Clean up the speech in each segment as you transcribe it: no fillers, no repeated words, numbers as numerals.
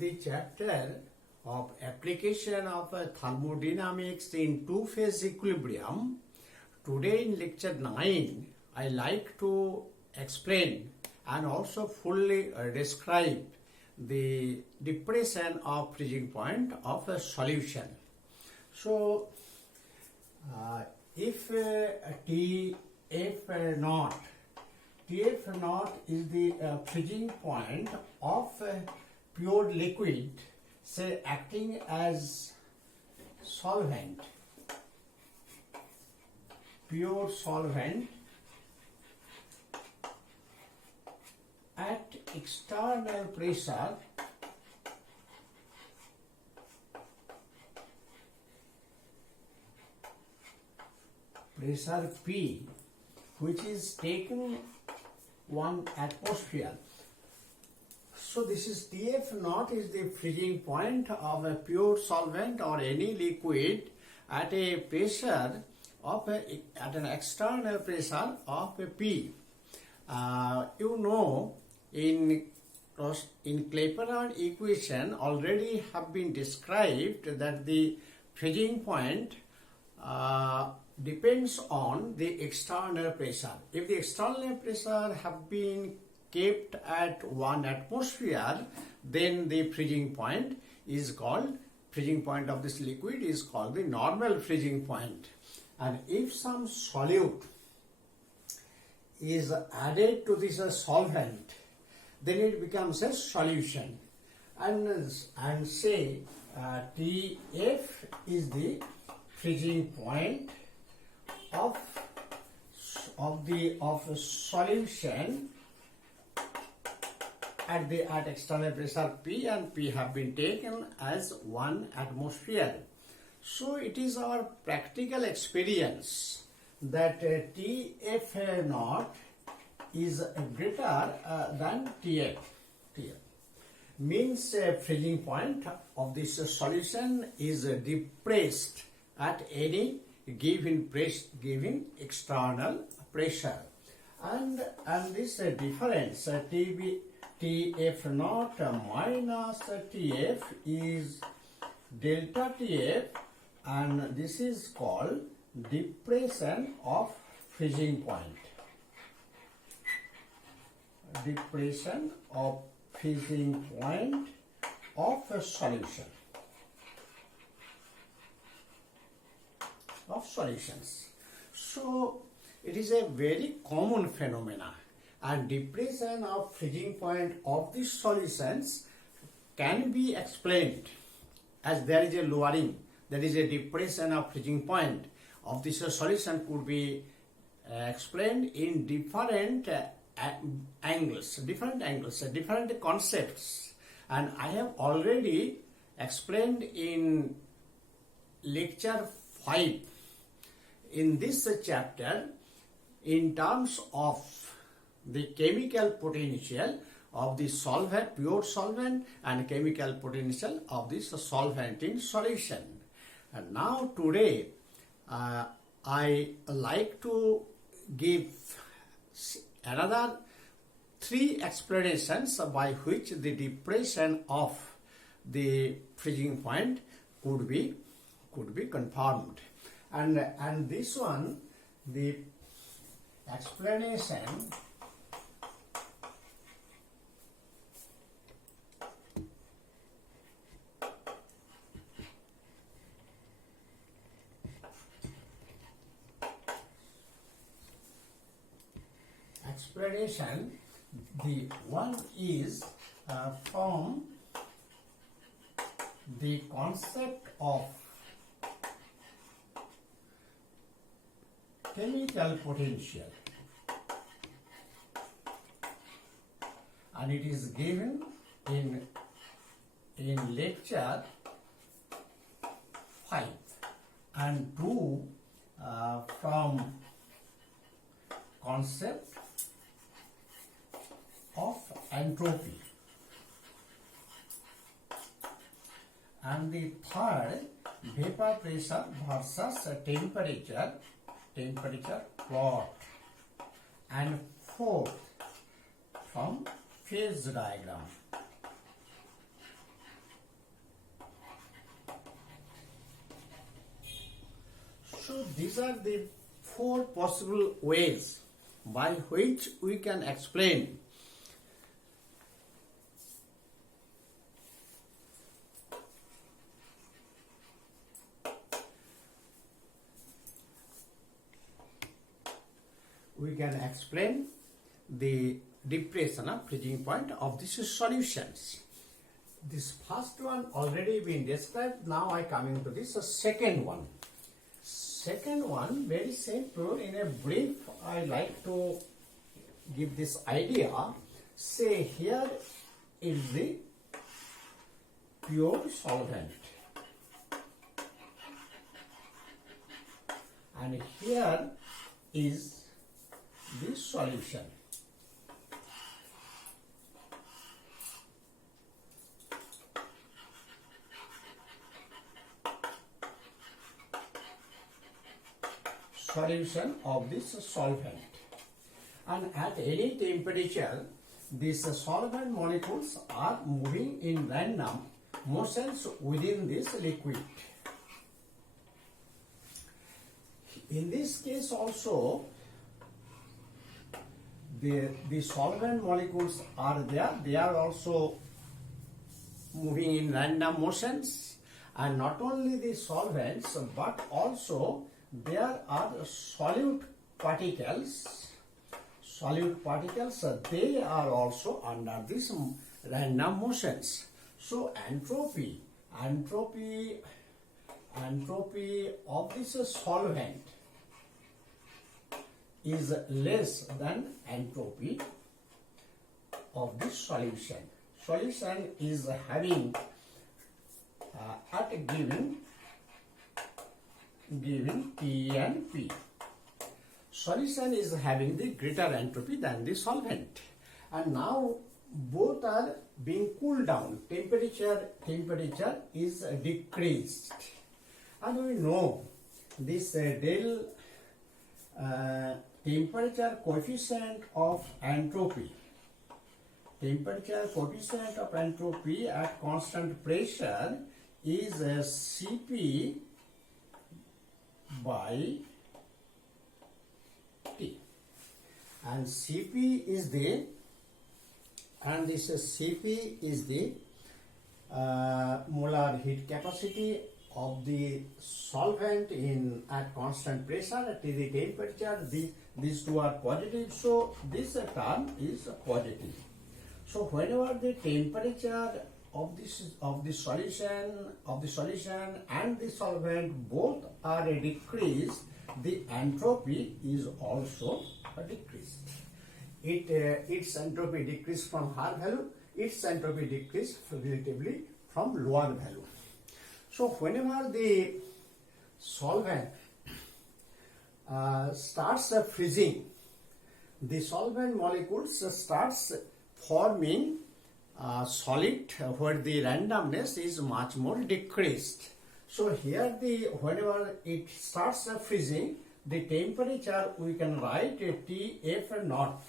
the chapter of application of thermodynamics in two-phase equilibrium, today in lecture 9, I like to explain and also fully describe the depression of freezing point of a solution. So, if TF naught is the freezing point of pure liquid, say acting as solvent, pure solvent at external pressure P, which is taken 1 atmosphere. So this is TF naught is the freezing point of a pure solvent or any liquid at a pressure of at an external pressure of a P. You know, in Clapeyron equation already have been described that the freezing point depends on the external pressure. If the external pressure have been kept at 1 atmosphere, then the freezing point is called, freezing point of this liquid is called the normal freezing point. And if some solute is added to this solvent, then it becomes a solution. And say TF is the freezing point of a solution at external pressure P, and P have been taken as 1 atmosphere. So it is our practical experience that TF naught is greater than TF. Means freezing point of this solution is depressed at any given external pressure, and this difference TF naught minus TF is delta TF, and this is called depression of freezing point. Depression of freezing point of a solution. Of solutions. So it is a very common phenomena, and depression of freezing point of these solutions can be explained as there is a lowering, there is a depression of freezing point of this solution could be explained in different angles, different concepts, and I have already explained in lecture 5 in this chapter in terms of the chemical potential of the solvent, pure solvent, and chemical potential of this solvent in solution. And now today I like to give another 3 explanations by which the depression of the freezing point could be confirmed. And this one, the explanation the one is from the concept of chemical potential, and it is given in lecture 5, and 2 from concept of entropy, and the third vapor pressure versus temperature plot, and fourth from phase diagram. these are the four possible ways by which we can explain the depression of freezing point of these solutions. This first one already been described. Now I coming to this second one. Second one, very simple. In a brief, I like to give this idea. Say here is the pure solvent, and here is the solution. Solution of this solvent, and at any temperature these solvent molecules are moving in random motions within this liquid. In this case also the solvent molecules are there, they are also moving in random motions, and not only the solvents but also there are solute particles, they are also under this random motions. So entropy of this solvent is less than entropy of this solution. Solution is having at a given P and P. Solution is having the greater entropy than the solvent, and now both are being cooled down. Temperature is decreased, and we know this del temperature coefficient of entropy. Temperature coefficient of entropy at constant pressure is Cp by T, and Cp is the molar heat capacity of the solvent in at constant pressure at the temperature. These two are positive, so this term is positive. So whenever the temperature of the solution and the solvent both are decreased, the entropy is also decreased. Its entropy decreased from higher value, its entropy decreased relatively from lower value. So whenever the solvent starts freezing, the solvent molecules starts forming solid where the randomness is much more decreased. So here whenever it starts freezing, the temperature we can write Tf naught,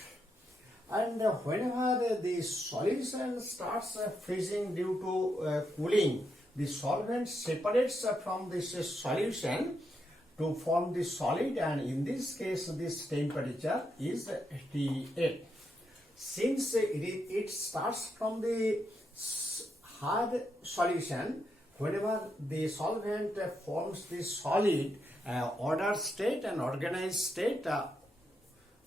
and whenever the solution starts freezing due to cooling, the solvent separates from this solution to form the solid, and in this case this temperature is Tf. Since it starts from the hard solution, whenever the solvent forms the solid, ordered state and organized state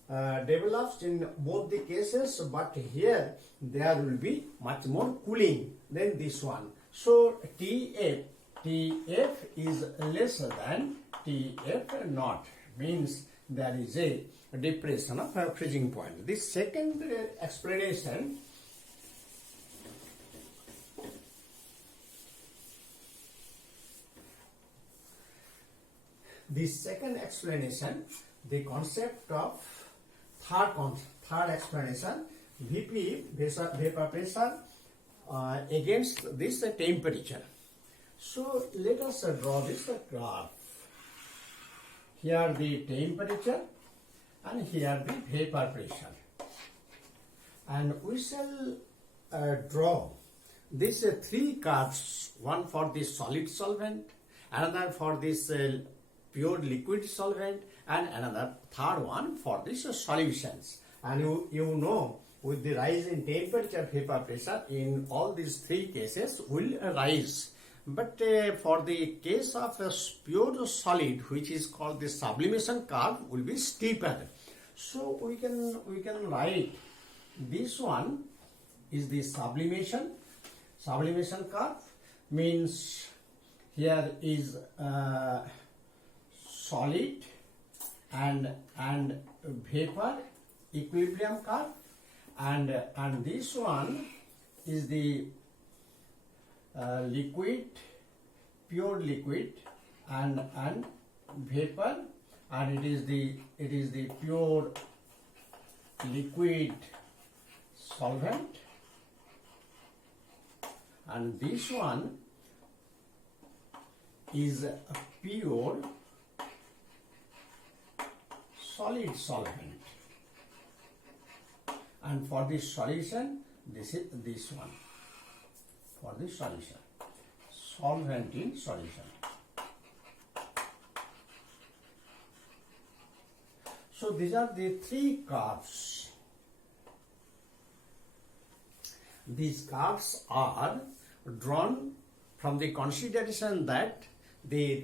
develops in both the cases, but here there will be much more cooling than this one. So Tf is less than Tf naught, means there is a depression of a freezing point. The second explanation, the concept of third explanation, Vp vapor pressure against this temperature. So let us draw this graph. Here the temperature and here the vapor pressure, and we shall draw these three curves, one for the solid solvent, another for this pure liquid solvent, and another third one for this solutions. And you know, with the rise in temperature, vapor pressure in all these three cases will rise. But for the case of a pure solid, which is called the sublimation curve, will be steeper. So we can write this one is the sublimation curve. Means here is solid and vapor equilibrium curve, and this one is the liquid, pure liquid and vapor, and it is the pure liquid solvent, and this one is a pure solid solvent. And for the solution, this is this one. For the solution, solvent in solution. So these are the three curves. These curves are drawn from the consideration that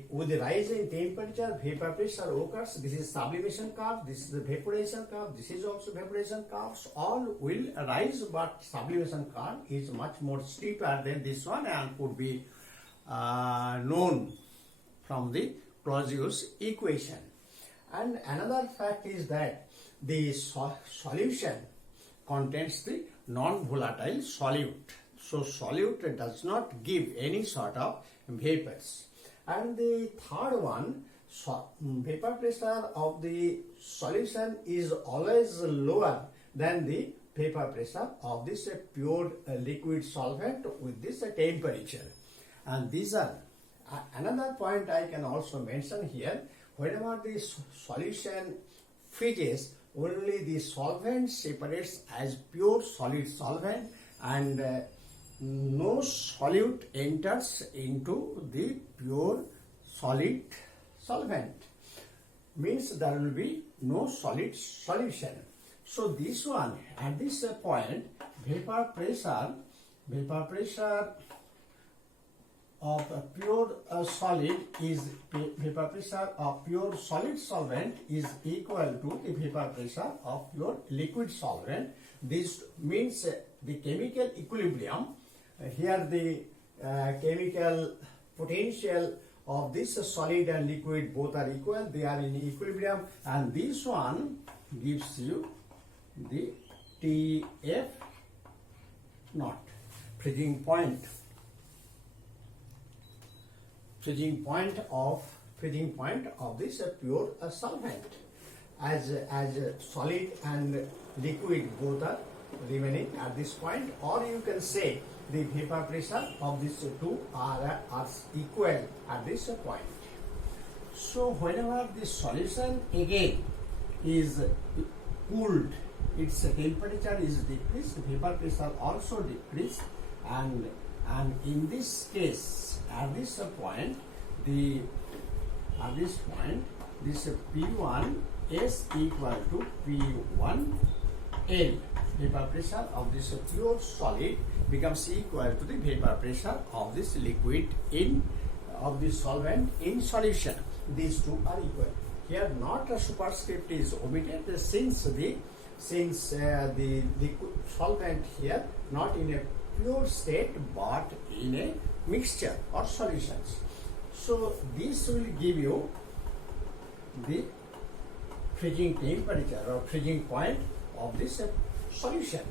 with the rise in temperature, vapor pressure occurs. This is sublimation curve, this is the vaporization curve, this is also vaporization curves. All will rise, but sublimation curve is much more steeper than this one and could be known from the Clausius equation. And another fact is that the solution contains the non-volatile solute. So solute does not give any sort of vapors. And the third one, vapor pressure of the solution is always lower than the vapor pressure of this pure liquid solvent with this temperature. And these are another point I can also mention here. Whenever the solution freezes, only the solvent separates as pure solid solvent, and no solute enters into the pure solid solvent. Means there will be no solid solution. So this one, at this point, vapor pressure of a pure solid is vapor pressure of pure solid solvent is equal to the vapor pressure of pure liquid solvent. This means the chemical equilibrium. Here the chemical potential of this solid and liquid both are equal. They are in equilibrium, and this one gives you the TF naught, freezing point of this pure solvent, as solid and liquid both are remaining at this point. Or you can say the vapor pressure of these two are equal at this point. So whenever the solution again is cooled, its temperature is decreased, vapor pressure also decreased, and in this case, at this point, this P1 is equal to P1L. Vapor pressure of this pure solid becomes equal to the vapor pressure of this liquid of the solvent in solution. These two are equal. Here not a superscript is omitted, since the liquid solvent here not in a pure state but in a mixture or solutions. So this will give you the freezing temperature or freezing point of this solution.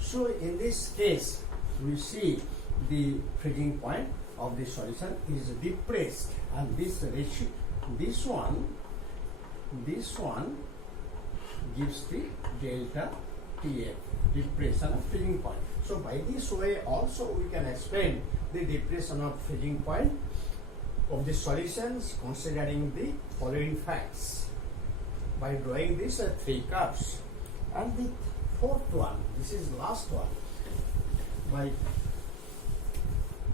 So in this case, we see the freezing point of the solution is depressed, and this ratio, this one gives the delta TF, depression of freezing point. So by this way also we can explain the depression of freezing point of the solutions, considering the following facts by drawing these three curves. And the fourth one, this is last one,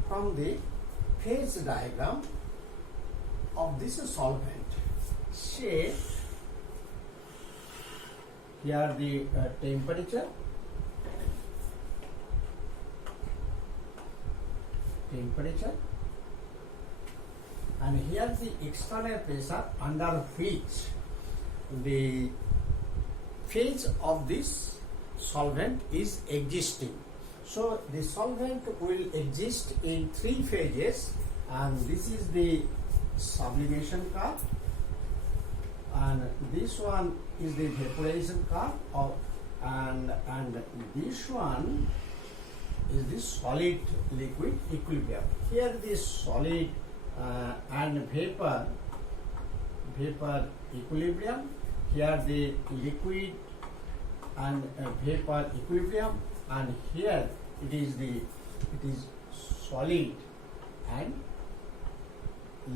from the phase diagram of this solvent. say here the temperature and here the external pressure under which the phase of this solvent is existing. So the solvent will exist in three phases, and this is the sublimation curve, and this one is the vaporization curve and this one is the solid liquid equilibrium. Here the solid and vapor equilibrium, here the liquid and vapor equilibrium, and here it is solid and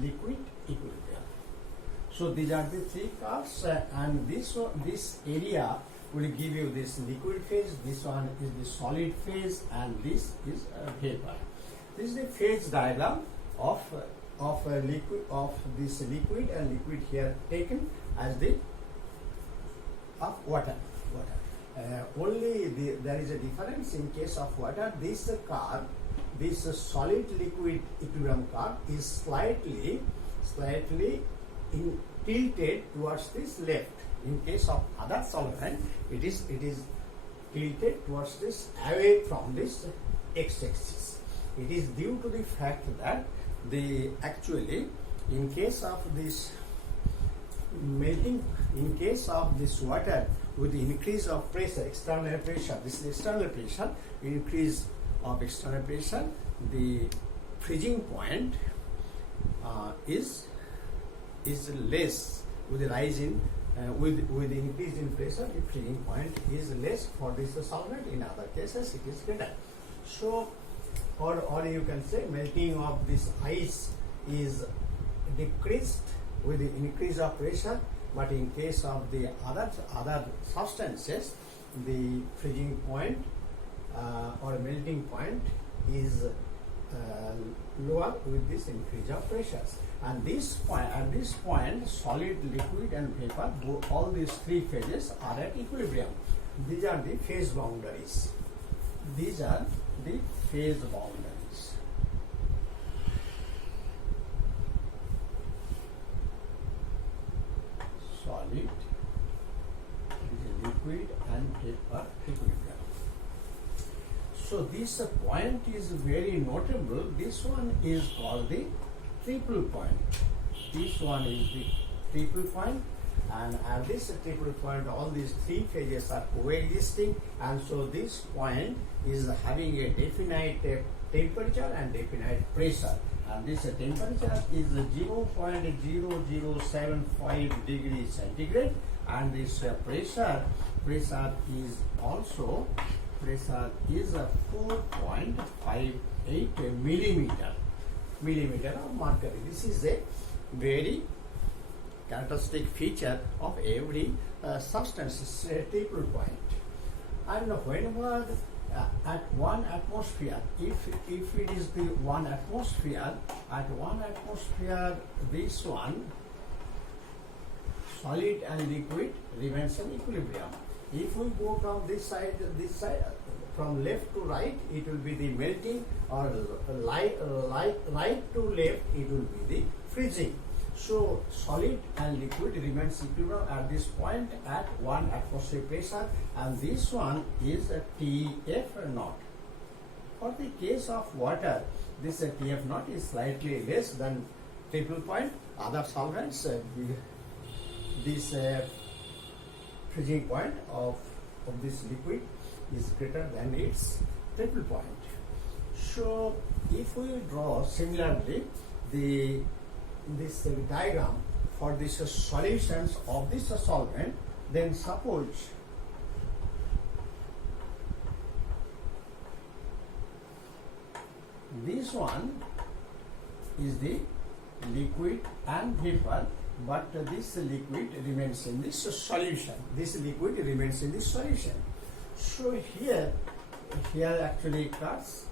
liquid equilibrium. So these are the three curves, and this area will give you this liquid phase, this one is the solid phase, and this is vapor. This is the phase diagram of this liquid, and liquid here taken as the of water. Only there is a difference in case of water. This curve, this solid liquid equilibrium curve is slightly tilted towards this left. In case of other solvent, it is tilted towards this, away from this x-axis. It is due to the fact that actually in case of this melting, in case of this water, with the increase of pressure, external pressure, this is external pressure, increase of external pressure, the freezing point is less. With the rise in with the increase in pressure, the freezing point is less for this solvent. In other cases, it is greater. So, or you can say melting of this ice is decreased with the increase of pressure. But in case of the other substances, the freezing point or melting point is lower with this increase of pressures. And at this point, solid, liquid, and vapor, all these three phases are at equilibrium. These are the phase boundaries. These are the phase boundaries. Solid, liquid, and vapor equilibrium. So this point is very notable. This one is called the triple point. This one is the triple point, and at this triple point, all these three phases are coexisting, and so this point is having a definite temperature and definite pressure. And this temperature is 0.0075 degrees centigrade, and this pressure is also 4.58 millimeter of mercury. This is a very characteristic feature of every substance, triple point. And whenever at 1 atmosphere, if it is the 1 atmosphere, at 1 atmosphere, this one, solid and liquid, remains in equilibrium. If we go from this side, from left to right, it will be the melting, or right to left, it will be the freezing. So solid and liquid remains equilibrium at this point at 1 atmosphere pressure, and this one is a TF naught. For the case of water, this TF naught is slightly less than triple point. Other solvents, this freezing point of this liquid is greater than its triple point. So if we draw similarly this diagram for this solutions of this solvent, then suppose this one is the liquid and vapor, but this liquid remains in this solution. This liquid remains in this solution. So here actually cuts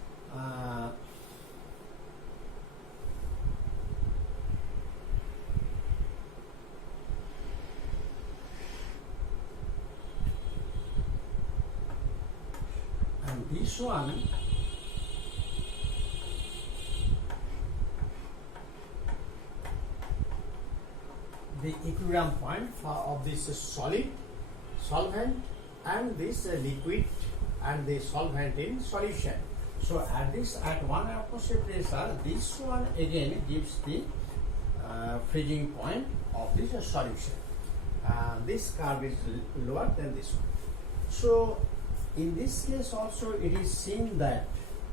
and this one the equilibrium point of this solid solvent and this liquid and the solvent in solution. So at 1 atmosphere pressure, this one again gives the freezing point of this solution. This curve is lower than this one. So in this case also it is seen that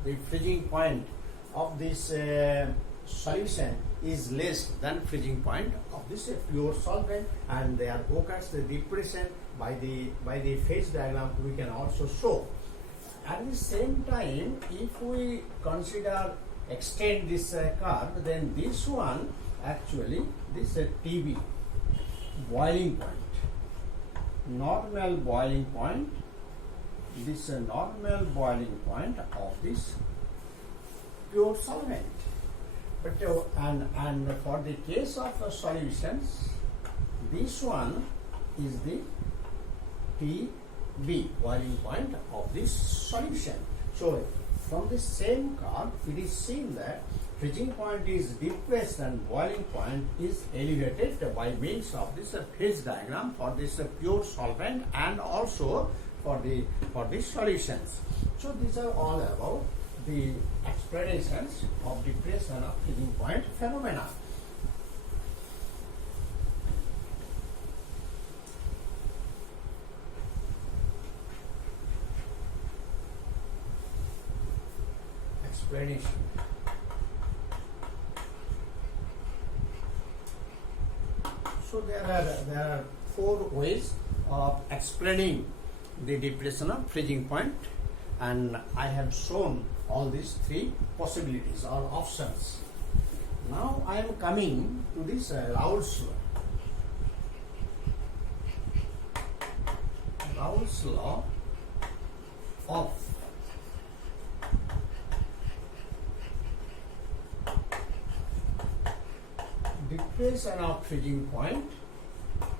the freezing point of this solution is less than freezing point of this pure solvent, and there occurs the depression by the phase diagram we can also show. At the same time, if we extend this curve, then this one actually this TB boiling point, normal boiling point, this normal boiling point of this pure solvent. But and for the case of solutions, this one is the TB boiling point of this solution. So from the same curve, it is seen that freezing point is depressed and boiling point is elevated by means of this phase diagram for this pure solvent and also for the solutions. So these are all about the explanations of depression of freezing point phenomena. Explanation. So there are 4 ways of explaining the depression of freezing point, and I have shown all these 3 possibilities or options. Now I am coming to this Raoult's law. Raoult's law of depression of freezing point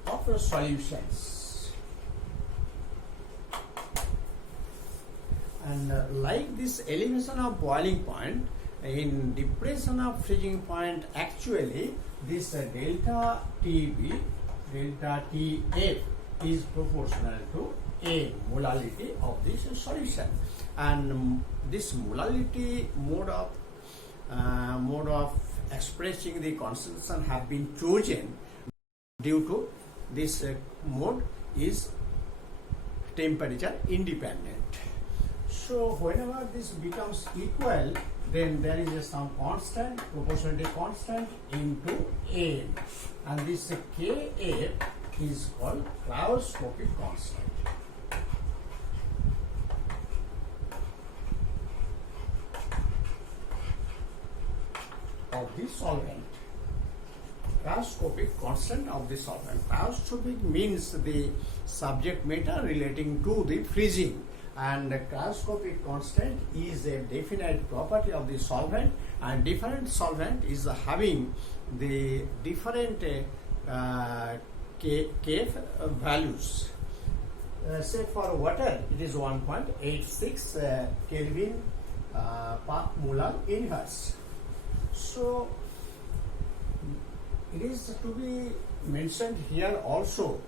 of the solutions. And like this elevation of boiling point, in depression of freezing point, actually this delta TB, delta TF is proportional to A, molality of this solution. And this molality mode of expressing the concentration have been chosen due to this mode is temperature independent. So whenever this becomes equal, then there is some constant, proportionality constant into A, and this Kf is called cryoscopic constant of the solvent. Cryoscopic constant of the solvent. Cryoscopic means the subject matter relating to the freezing, and the cryoscopic constant is a definite property of the solvent, and different solvent is having the different Kf values. Say for water it is 1.86 Kelvin per molar inverse. So it is to be mentioned here also,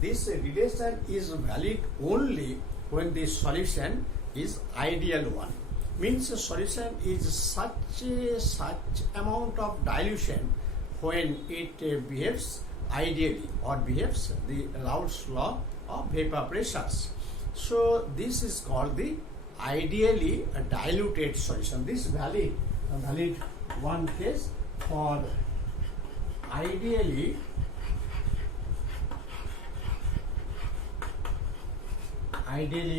this relation is valid only when the solution is ideal one. Means the solution is such amount of dilution when it behaves ideally or behaves the Raoult's law of vapor pressures. So this is called the ideally diluted solution. This valid one case for ideally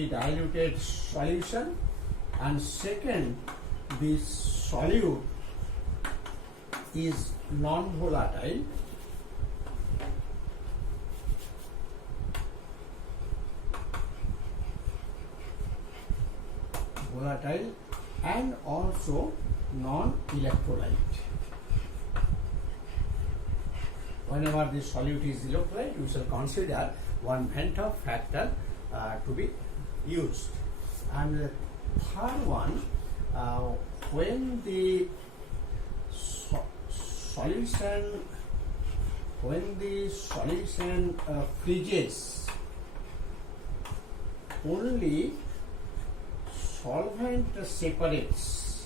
diluted solution, and second, the solute is non-volatile and also non-electrolyte. Whenever the solute is electrolyte, we shall consider one Ventov factor to be used. And the third one, when the solution freezes, only solvent separates.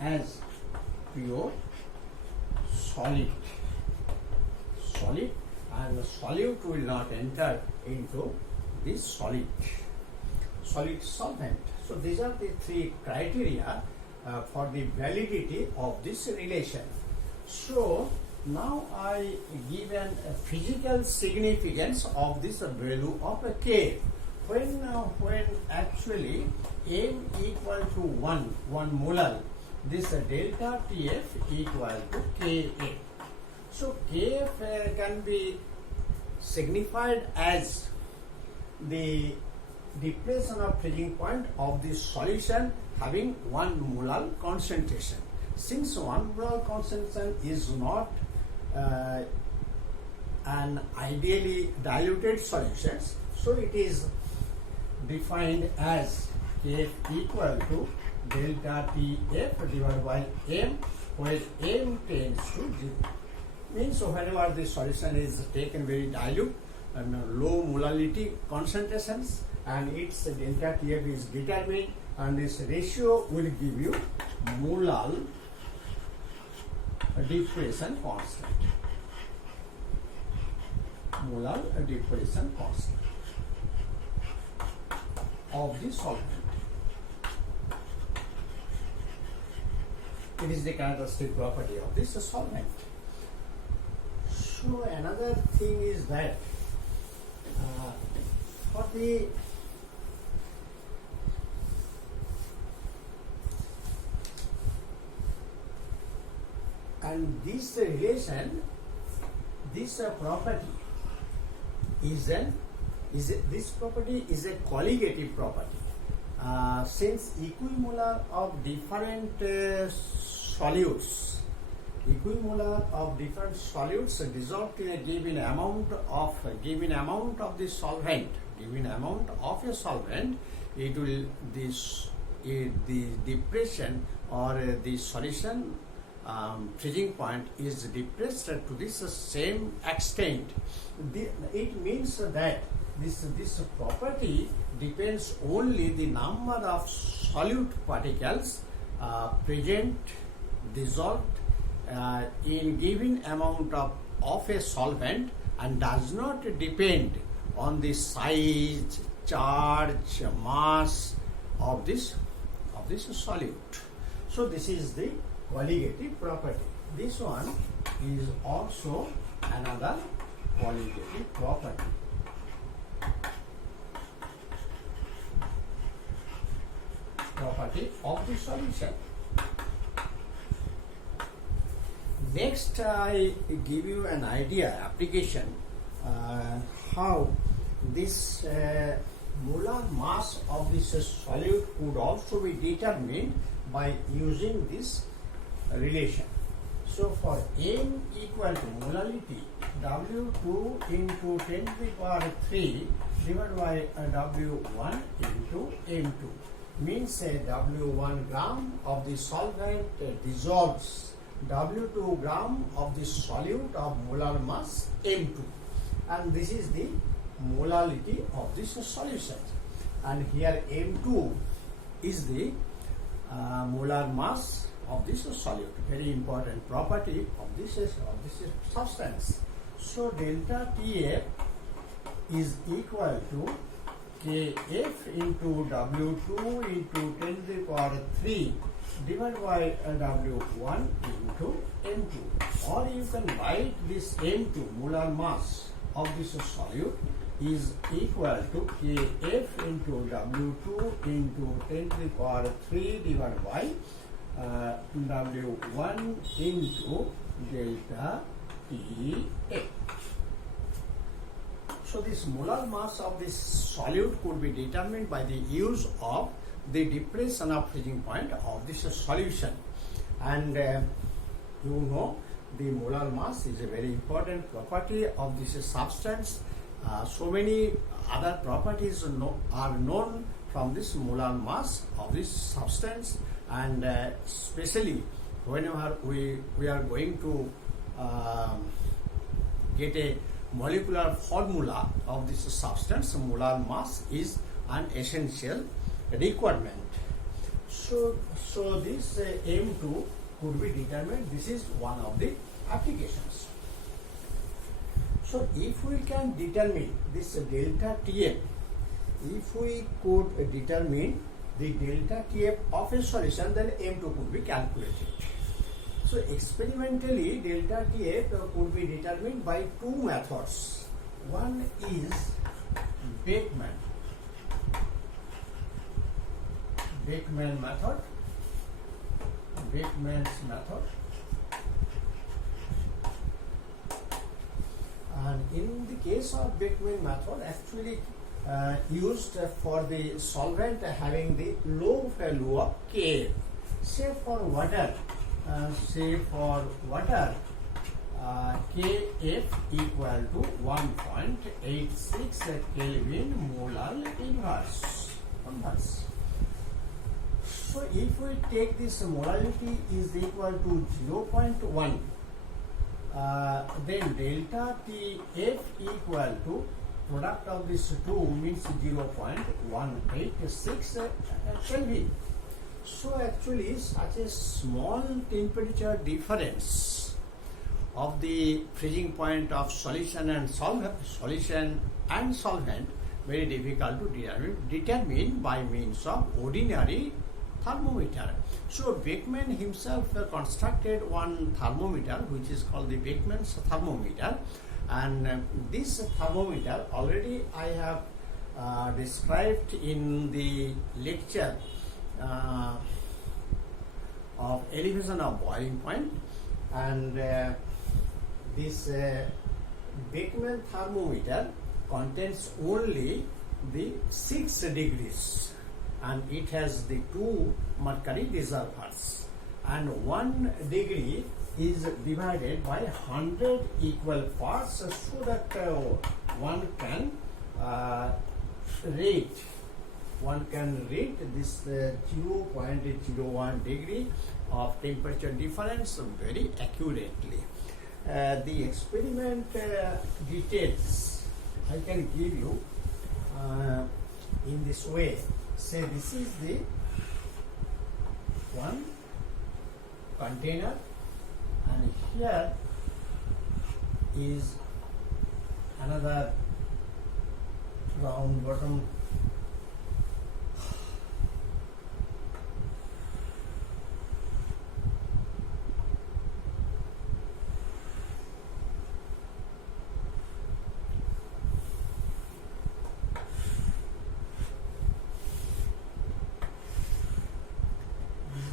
As pure solid, and the solute will not enter into this solid solvent. So these are the three criteria for the validity of this relation. So now I give a physical significance of this value of a K. When actually M equal to 1 molar, this delta TF equal to Ka. So Kf can be signified as the depression of freezing point of the solution having 1 molar concentration. Since 1 molar concentration is not an ideally diluted solution, so it is defined as Kf equal to delta TF divided by M, where M tends to 0. Means whenever the solution is taken very dilute and low molality concentrations, and its delta TF is determined, and this ratio will give you molar depression constant. Of the solvent. It is the characteristic property of this solvent. So another thing is that for the and this relation, this property is this property is a colligative property. Since equimolar of different solutes dissolved in a given amount of the solvent, it will the depression or the solution freezing point is depressed to this same extent. It means that this property depends only the number of solute particles present dissolved in given amount of a solvent, and does not depend on the size, charge, mass of this solute. So this is the colligative property. This one is also another colligative property. Of the solution. Next, I give you an idea, application, how this molar mass of this solute could also be determined by using this relation. So for M equal to molality, W2 into 10 to the power 3 divided by W1 into M2. Means W1 gram of the solvent dissolves W2 gram of the solute of molar mass M2, and this is the molality of this solution. And here M2 is the molar mass of this solute, very important property of this substance. So delta TF is equal to Kf into W2 into 10 to the power 3 divided by W1 into M2. Or you can write this M2, molar mass of this solute, is equal to Kf into W2 into 10 to the power 3 divided by W1 into delta TA. So this molar mass of this solute could be determined by the use of the depression of freezing point of this solution. And you know, the molar mass is a very important property of this substance, So many other properties are known from this molar mass of this substance, and especially whenever we are going to get a molecular formula of this substance, molar mass is an essential requirement. So this M2 could be determined. This is one of the applications. So if we can determine this delta Tf, if we could determine the delta Tf of a solution, then M2 could be calculated. So experimentally, delta Tf could be determined by two methods. One is Beckman's method. And in the case of Beckman's method, actually used for the solvent having the low value of K. Say for water, Kf equal to 1.86 Kelvin molar inverse. So if we take this molarity is equal to 0.1, then delta Tf equal to product of these two means 0.186 Kelvin. So actually such a small temperature difference of the freezing point of solution and solvent very difficult to determine by means of ordinary thermometer. So Beckman himself constructed one thermometer which is called the Beckman's thermometer, and this thermometer already I have described in the lecture of elevation of boiling point, and this Beckman thermometer contains only the 6 degrees, and it has the 2 mercury reservoirs, and 1 degree is divided by 100 equal parts, so that one can rate this 0.01 degree of temperature difference very accurately. The experiment details I can give you in this way. Say this is the one container, and here is another round bottom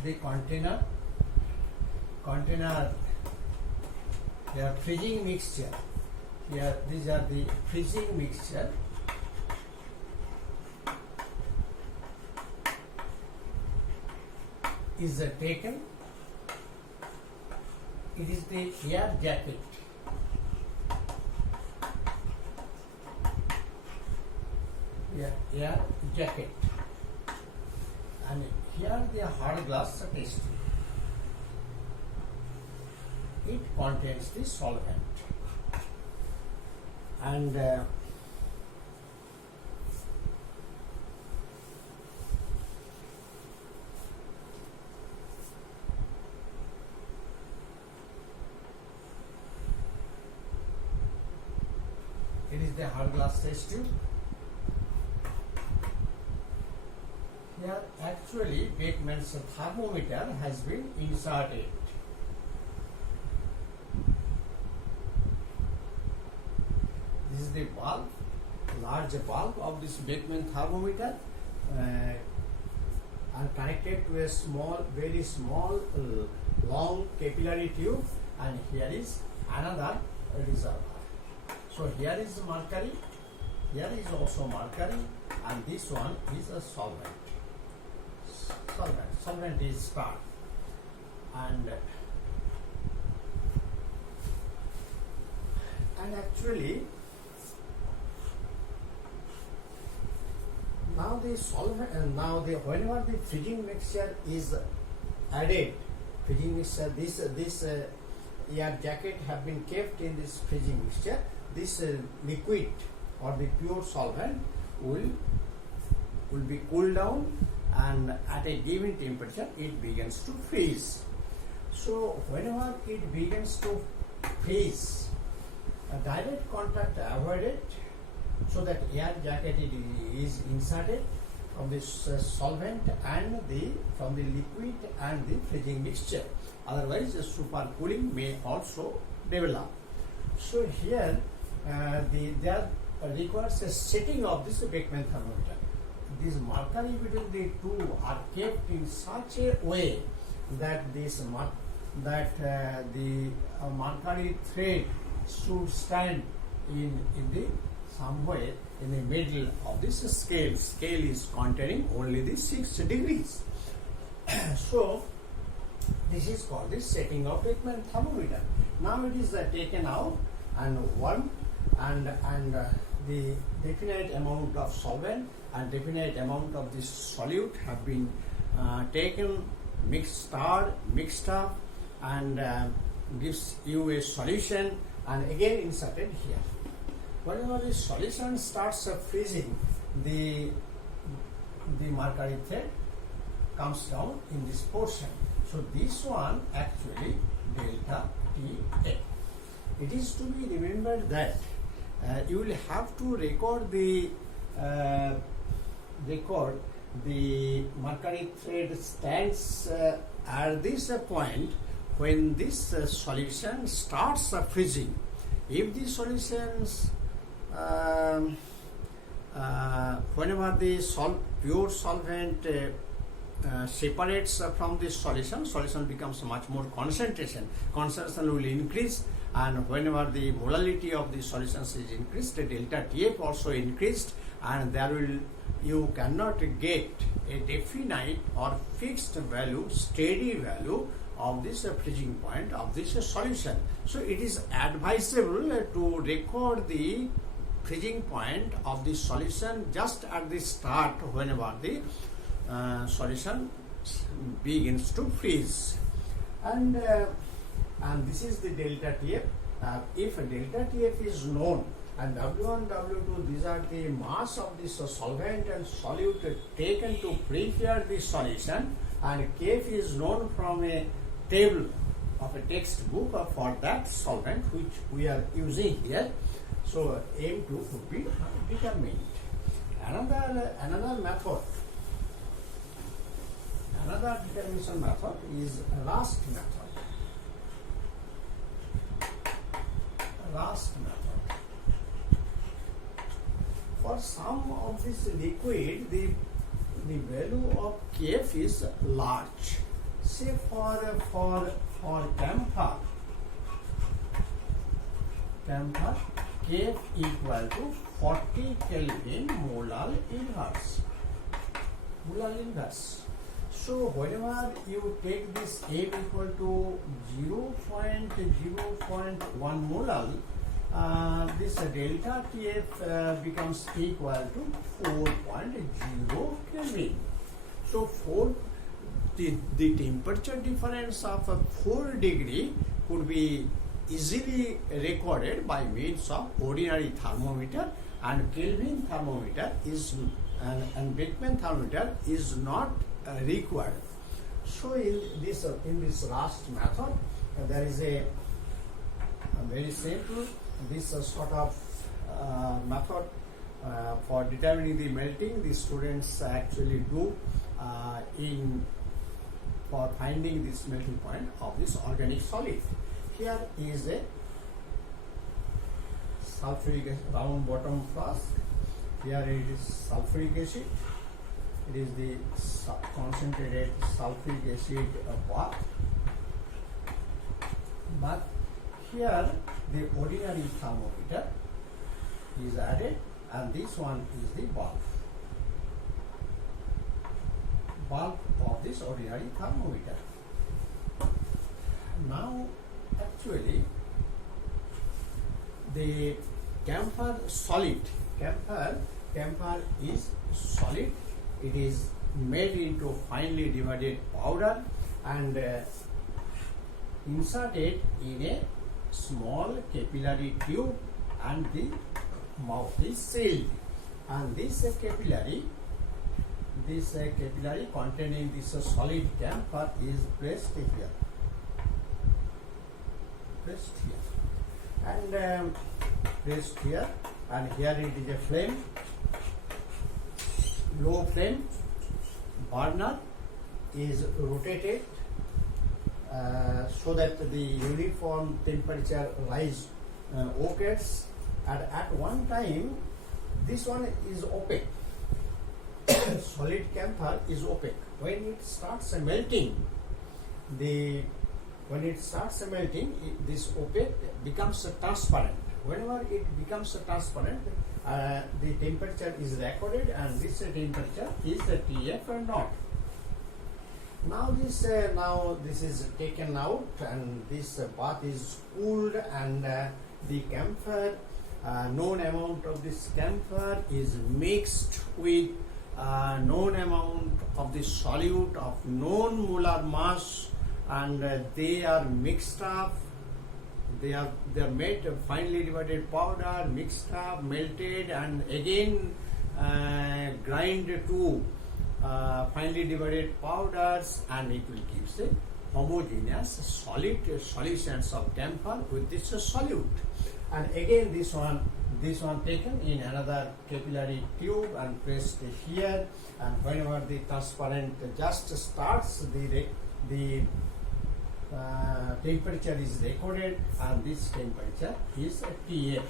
the container here freezing mixture. Here these are the freezing mixture. Is taken. It is the air jacket. Air jacket, and here the hard glass test. It contains the solvent, and it is the hard glass test tube. Here actually Beckman's thermometer has been inserted. This is the bulb, large bulb of this Beckman thermometer, and connected to a small, very small, long capillary tube, and here is another reservoir. So here is mercury, here is also mercury, and this one is a solvent. Solvent is star, and actually the solvent, whenever the freezing mixture is added, freezing mixture, this air jacket have been kept in this freezing mixture. This liquid or the pure solvent will be cooled down, and at a given temperature it begins to freeze. So whenever it begins to freeze, a direct contact avoided, so that air jacket is inserted from this solvent and from the liquid and the freezing mixture. Otherwise, supercooling may also develop. So here, there requires a setting of this Beckman thermometer. These mercury between the two are kept in such a way that the mercury thread should stand in the somewhere in the middle of this scale. Scale is containing only the 6 degrees. So this is called the setting of Beckman thermometer. Now it is taken out and warmed, and the definite amount of solvent and definite amount of this solute have been taken, mixed up, and gives you a solution, and again inserted here. Whenever the solution starts freezing, the mercury thread comes down in this portion. So this one actually delta TA. It is to be remembered that you will have to record the mercury thread stands at this point when this solution starts freezing. If the solutions whenever the pure solvent separates from this solution becomes much more concentration will increase, and whenever the molality of the solutions is increased, the delta TF also increased, and you cannot get a definite or fixed value, steady value of this freezing point of this solution. So it is advisable to record the freezing point of the solution just at the start whenever the solution begins to freeze, and this is the delta TF. If delta TF is known, and W1, W2, these are the mass of this solvent and solute taken to prepare the solution, and Kf is known from a table of a textbook for that solvent which we are using here. So M2 would be determined. Another method, another determination method is Raoult method. For some of this liquid, the value of Kf is large. Say for camphor, Kf equal to 40 Kelvin molar inverse. So whenever you take this M equal to 0.01 molar, this delta TF becomes equal to 4.0 Kelvin. So the temperature difference of 4 degree could be easily recorded by means of ordinary thermometer, and Kelvin thermometer is and Beckman thermometer is not required. So in this last method, there is a very simple sort of method for determining the melting. The students actually do for finding this melting point of this organic solid. Here is a sulfuric round bottom flask. Here it is sulfuric acid. It is the concentrated sulfuric acid bath. But here the ordinary thermometer is added, and this one is the bulb of this ordinary thermometer. Now actually the camphor is solid, it is made into finely divided powder and inserted in a small capillary tube, and the mouth is sealed, and this capillary containing this solid camphor is placed here, and here it is a flame, low flame burner is rotated so that the uniform temperature rise occurs, and at one time this one is opaque. Solid camphor is opaque. When it starts melting, this opaque becomes transparent. Whenever it becomes transparent, the temperature is recorded, and this temperature is TF0. Now this is taken out, and this bath is cooled, and the camphor, known amount of this camphor is mixed with known amount of the solute of known molar mass, and they are mixed up. They are made a finely divided powder, mixed up, melted, and again grind to finely divided powders, and it will give a homogeneous solid solutions of camphor with this solute. And again this one taken in another capillary tube and placed here, and whenever the transparent just starts, the temperature is recorded, and this temperature is TF,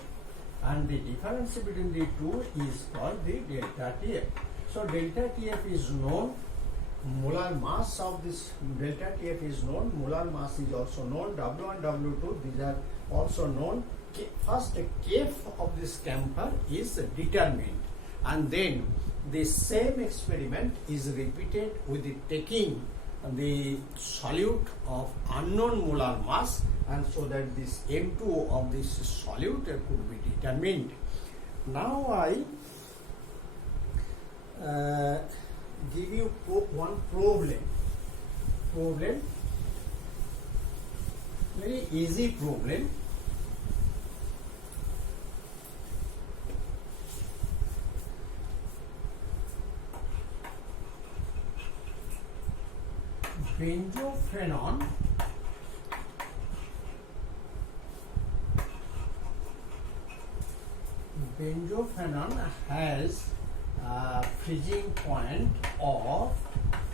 and the difference between the two is called the delta TF. So delta TF is known, molar mass of this delta TF is known, molar mass is also known, W1, W2, these are also known. First, Kf of this camphor is determined, and then the same experiment is repeated with the taking the solute of unknown molar mass, and so that this M2 of this solute could be determined. Now I give you one problem, very easy problem. Benzophenone has a freezing point of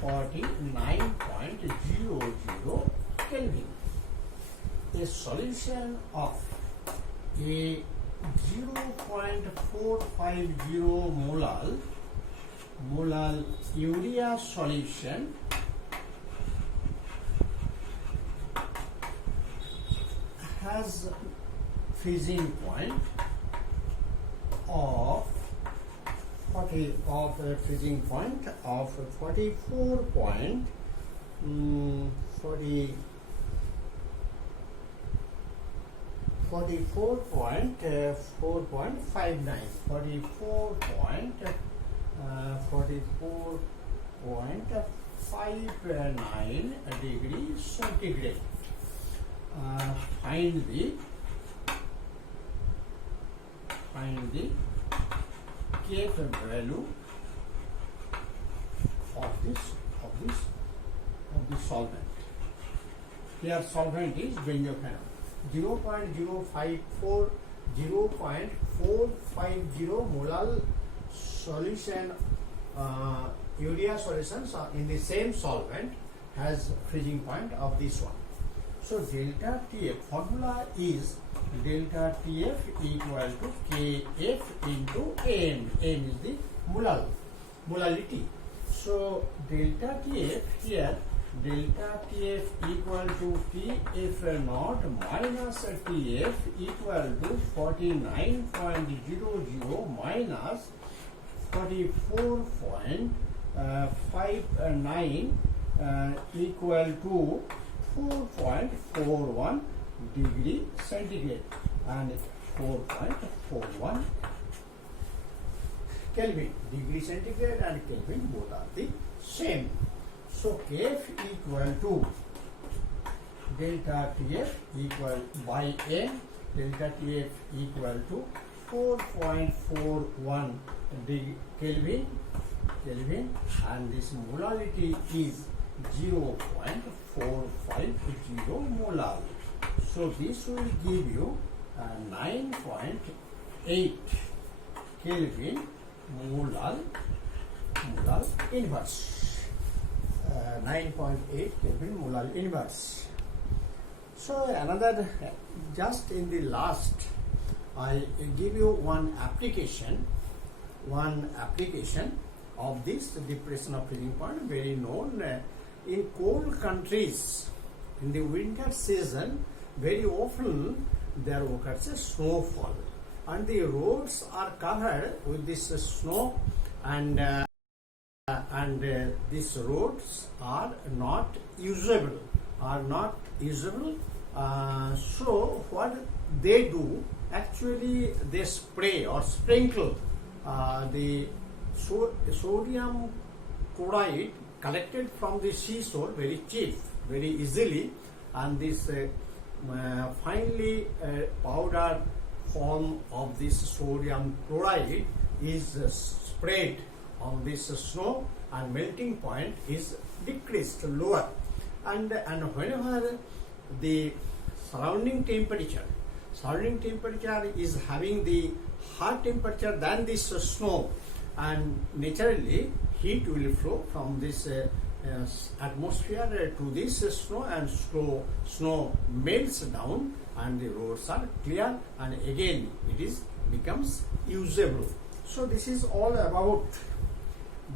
49.00 Kelvin. A solution of a 0.450 molar urea solution has freezing point of 44.59 degrees centigrade. Find the Kf value of this solvent. Here solvent is benzophenone. 0.450 molar solution, urea solutions in the same solvent has freezing point of this one. So delta TF formula is delta TF equal to Kf into M. M is the molality. So delta TF here, delta TF equal to TF naught minus TF equal to 49.00 minus 44.59 equal to 4.41 degree centigrade, and 4.41 Kelvin. Degree centigrade and Kelvin both are the same. So Kf equal to delta Tf equal by M, delta Tf equal to 4.41 Kelvin, and this molality is 0.450 molar. So this will give you 9.8 Kelvin molar inverse. 9.8 Kelvin molar inverse. So another, just in the last, I give you one application of this depression of freezing point, very known in cold countries. In the winter season, very often there occurs a snowfall, and the roads are covered with this snow, and these roads are not usable. So what they do, actually they spray or sprinkle the sodium chloride collected from the seashore very cheap, very easily, and this finely powdered form of this sodium chloride is sprayed on this snow, and melting point is decreased, lower, and whenever the surrounding temperature is having the higher temperature than this snow, and naturally heat will flow from this atmosphere to this snow, and snow melts down, and the roads are clear, and again it becomes usable. So this is all about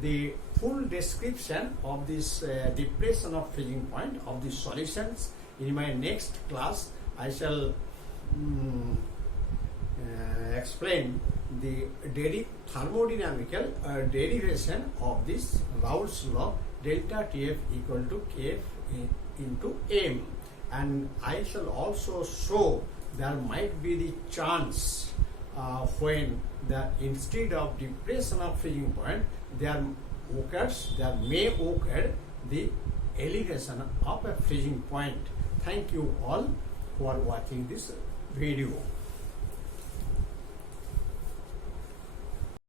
the full description of this depression of freezing point of the solutions. In my next class, I shall explain the thermodynamical derivation of this Raoult's law, delta Tf equal to Kf into M, and I shall also show there might be the chance when instead of depression of freezing point, there may occur the elevation of a freezing point. Thank you all for watching this video.